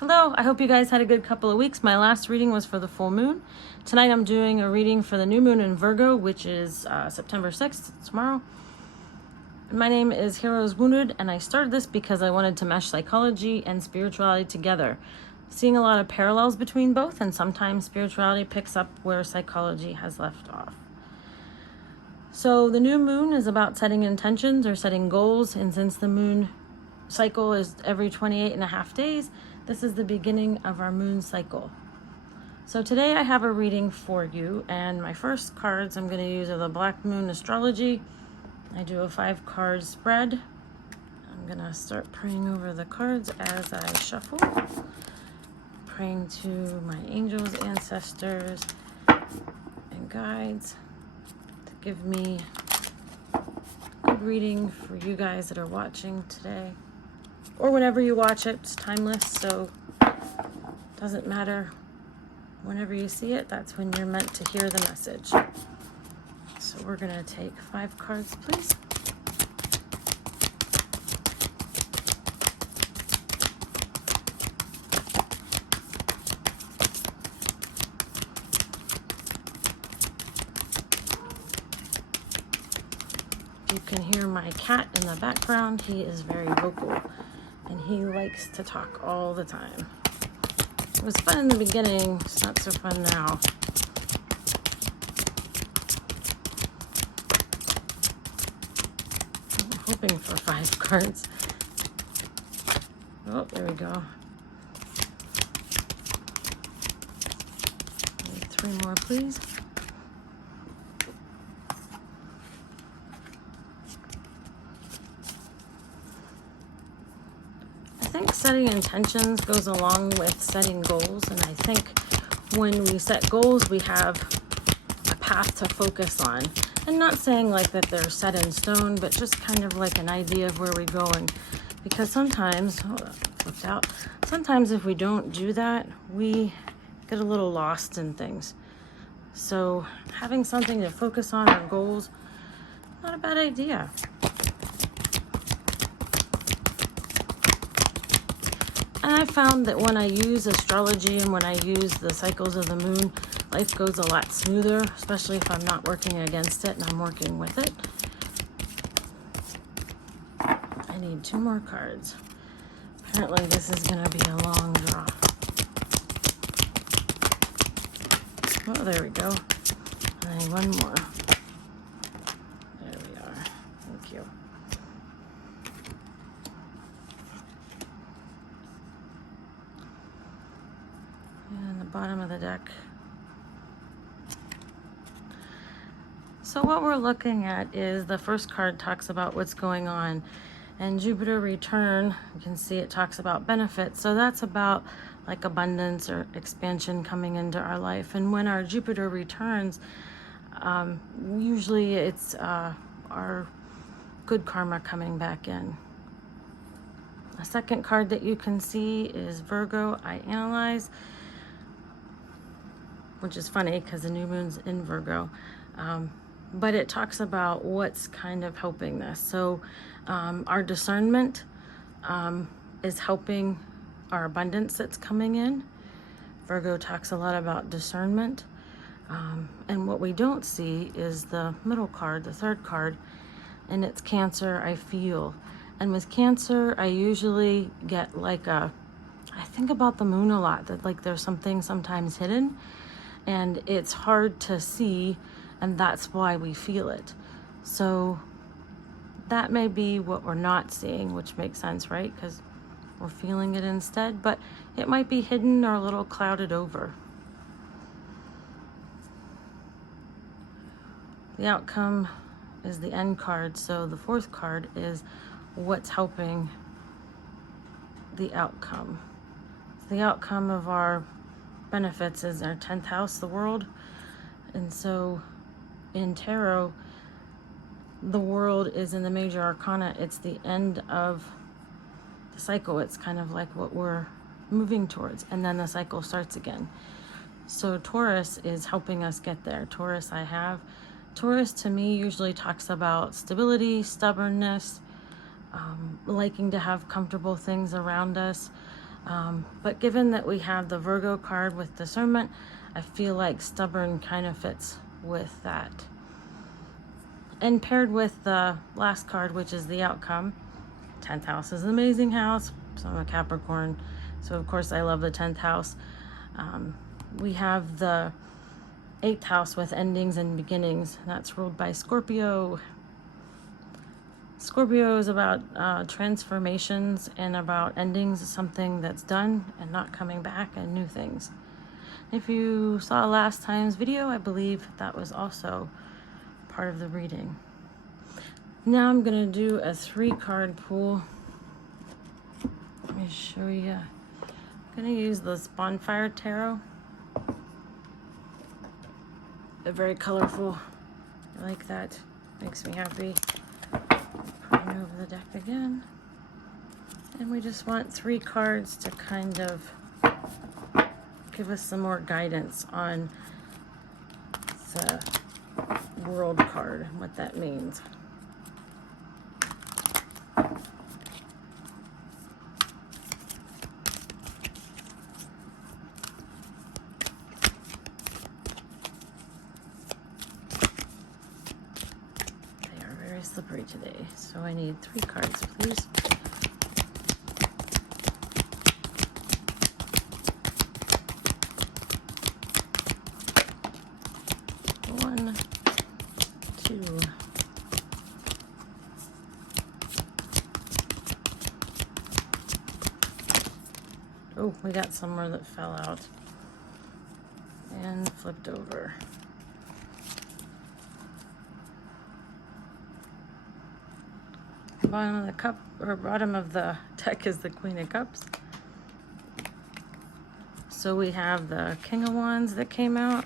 Hello, I hope you guys had a good couple of weeks. My last reading was for the full moon. Tonight I'm doing a reading for the new moon in Virgo, which is September 6th, tomorrow. My name is Heroes Wounded, and I started this because I wanted to mesh psychology and spirituality together. Seeing a lot of parallels between both, and sometimes spirituality picks up where psychology has left off. So the new moon is about setting intentions or setting goals, and since the moon cycle is every 28 and a half days, this is the beginning of our moon cycle. So today I have a reading for you, and my first cards I'm going to use are the Black Moon Astrology. I do a 5-card spread. I'm going to start praying over the cards as I shuffle, praying to my angels, ancestors, and guides to give me a good reading for you guys that are watching today. Or whenever you watch it, it's timeless, so it doesn't matter. Whenever you see it, that's when you're meant to hear the message. So we're going to take 5 cards, please. You can hear my cat in the background. He is very vocal, and he likes to talk all the time. It was fun in the beginning, it's not so fun now. I'm hoping for 5 cards. Oh, there we go. Need 3 more, please. I think setting intentions goes along with setting goals, and I think when we set goals, we have a path to focus on. And not saying like that they're set in stone, but just kind of like an idea of where we're going. Because sometimes, hold on, flipped out. Sometimes if we don't do that, we get a little lost in things. So having something to focus on, our goals, not a bad idea. And I found that when I use astrology and when I use the cycles of the moon, life goes a lot smoother, especially if I'm not working against it and I'm working with it. I need 2 more cards. Apparently this is going to be a long draw. Oh, there we go. I need 1 more. There we are. Thank you. And the bottom of the deck. So what we're looking at is the first card talks about what's going on, and Jupiter return, you can see it talks about benefits. So that's about like abundance or expansion coming into our life. And when our Jupiter returns, usually it's our good karma coming back in. A second card that you can see is Virgo, I analyze, which is funny because the new moon's in Virgo. But it talks about what's kind of helping this. So our discernment is helping our abundance that's coming in. Virgo talks a lot about discernment. And what we don't see is the middle card, the 3rd card, and it's Cancer, I feel. And with Cancer, I usually get like I think about the moon a lot, that like there's something sometimes hidden and it's hard to see, and that's why we feel it. So that may be what we're not seeing, which makes sense, right? Because we're feeling it instead, but it might be hidden or a little clouded over. The outcome is the end card, so the 4th card is what's helping the outcome. The outcome of our benefits is our 10th house, the world. And so in tarot, the world is in the major arcana. It's the end of the cycle. It's kind of like what we're moving towards, and then the cycle starts again. So Taurus is helping us get there. Taurus I have. Taurus to me usually talks about stability, stubbornness, liking to have comfortable things around us, But given that we have the Virgo card with discernment, I feel like stubborn kind of fits with that. And paired with the last card, which is the outcome. 10th house is an amazing house. So I'm a Capricorn. So of course I love the 10th house. We have the 8th house with endings and beginnings. That's ruled by Scorpio. Scorpio is about transformations and about endings of something that's done and not coming back, and new things. If you saw last time's video, I believe that was also part of the reading. Now I'm going to do a 3-card pool. Let me show you. I'm going to use this Bonfire Tarot. They're very colorful. I like that. Makes me happy. Putting over the deck again. And we just want 3 cards to kind of give us some more guidance on the World card, what that means. They are very slippery today, so I need 3 cards, please. Oh, we got somewhere that fell out and flipped over. Bottom of the cup, or bottom of the deck, is the Queen of Cups. So we have the King of Wands that came out,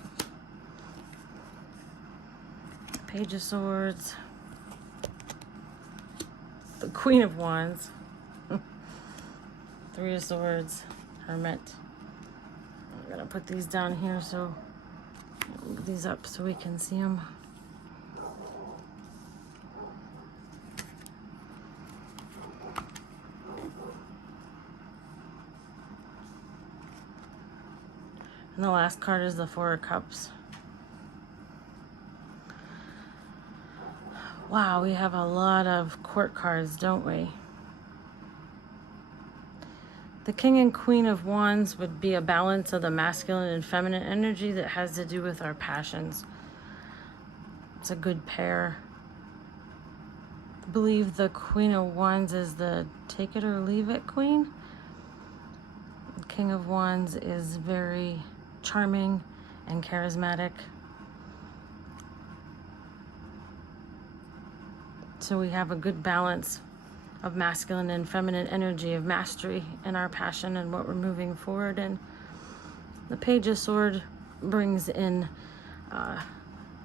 Page of Swords, the Queen of Wands, 3 of Swords, Hermit. I'm gonna put these down here so move these up so we can see them. And the last card is the 4 of Cups. Wow, we have a lot of court cards, don't we? The King and Queen of Wands would be a balance of the masculine and feminine energy that has to do with our passions. It's a good pair. I believe the Queen of Wands is the take it or leave it queen. The King of Wands is very charming and charismatic. So we have a good balance of masculine and feminine energy, of mastery in our passion and what we're moving forward in. The Page of Swords brings in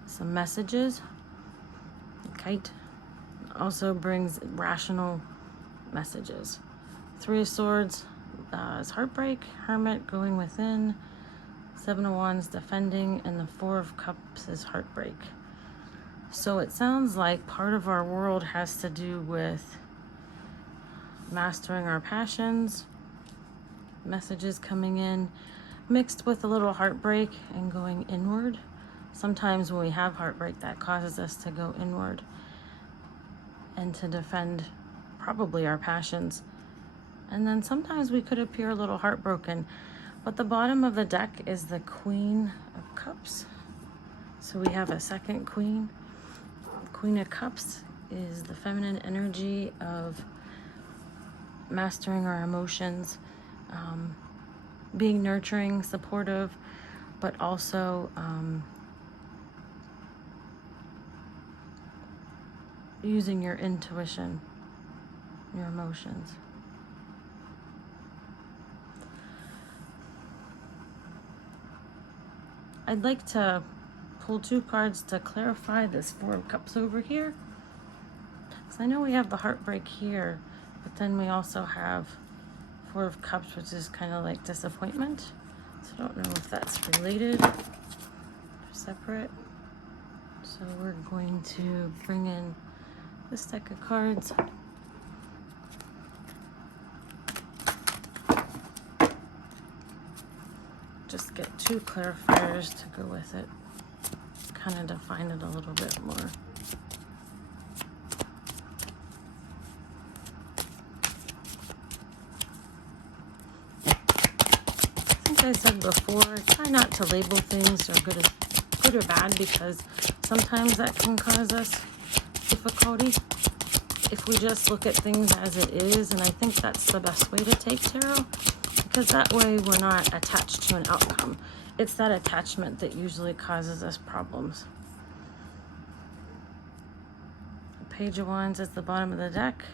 some messages. The Kite also brings rational messages. 3 of Swords is heartbreak, Hermit going within, 7 of Wands defending, and the 4 of Cups is heartbreak. So it sounds like part of our world has to do with mastering our passions, messages coming in, mixed with a little heartbreak and going inward. Sometimes when we have heartbreak, that causes us to go inward and to defend probably our passions. And then sometimes we could appear a little heartbroken. But the bottom of the deck is the Queen of Cups. So we have a second queen. The Queen of Cups is the feminine energy of mastering our emotions, being nurturing, supportive, but also using your intuition, your emotions. I'd like to pull 2 cards to clarify this 4 of Cups over here. So I know we have the heartbreak here, but then we also have 4 of Cups, which is kind of like disappointment. So I don't know if that's related or separate. So we're going to bring in this deck of cards. just get two clarifiers to go with it, kind of define it a little bit more. I think I said before, try not to label things or good or bad, because sometimes that can cause us difficulty if we just look at things as it is. And I think that's the best way to take tarot, because that way we're not attached to an outcome. It's that attachment that usually causes us problems. The Page of Wands is the bottom of the deck,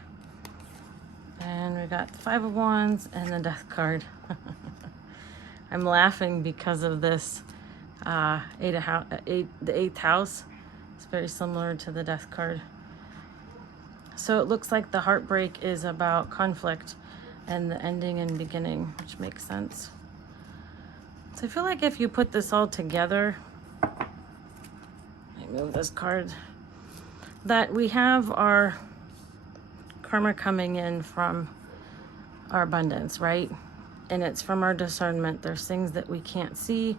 and we got the Five of Wands and the Death card. I'm laughing because of this the 8th house. It's very similar to the Death card. So it looks like the heartbreak is about conflict and the ending and beginning, which makes sense. So I feel like if you put this all together, let me move this card, that we have our karma coming in from our abundance, right? And it's from our discernment. There's things that we can't see,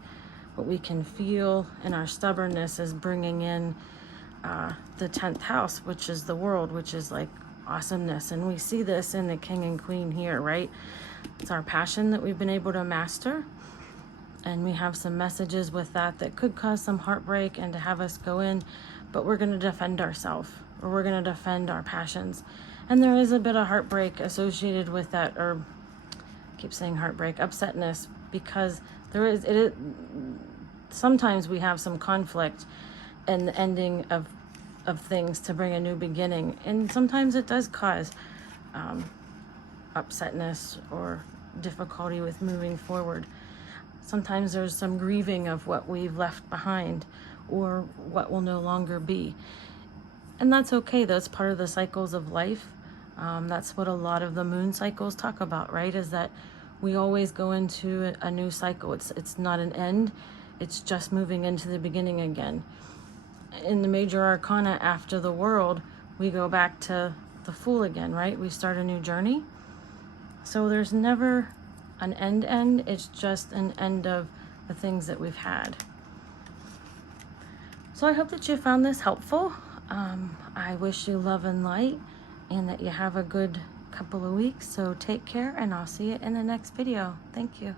but we can feel, and our stubbornness is bringing in the 10th house, which is the world, which is like awesomeness. And we see this in the King and Queen here, right? It's our passion that we've been able to master, and we have some messages with that that could cause some heartbreak and to have us go in, but we're going to defend ourselves, or we're going to defend our passions. And there is a bit of heartbreak associated with that, or I keep saying heartbreak, upsetness, because there is sometimes we have some conflict and the ending of things to bring a new beginning, and sometimes it does cause upsetness or difficulty with moving forward. Sometimes there's some grieving of what we've left behind or what will no longer be, and that's okay. That's part of the cycles of life. That's what a lot of the moon cycles talk about, right? Is that we always go into a new cycle. It's not an end, it's just moving into the beginning again. In the major arcana after the World, we go back to the Fool again, right? We start a new journey. So there's never an end, it's just an end of the things that we've had. So I hope that you found this helpful. I wish you love and light, and that you have a good couple of weeks. So take care, and I'll see you in the next video. Thank you.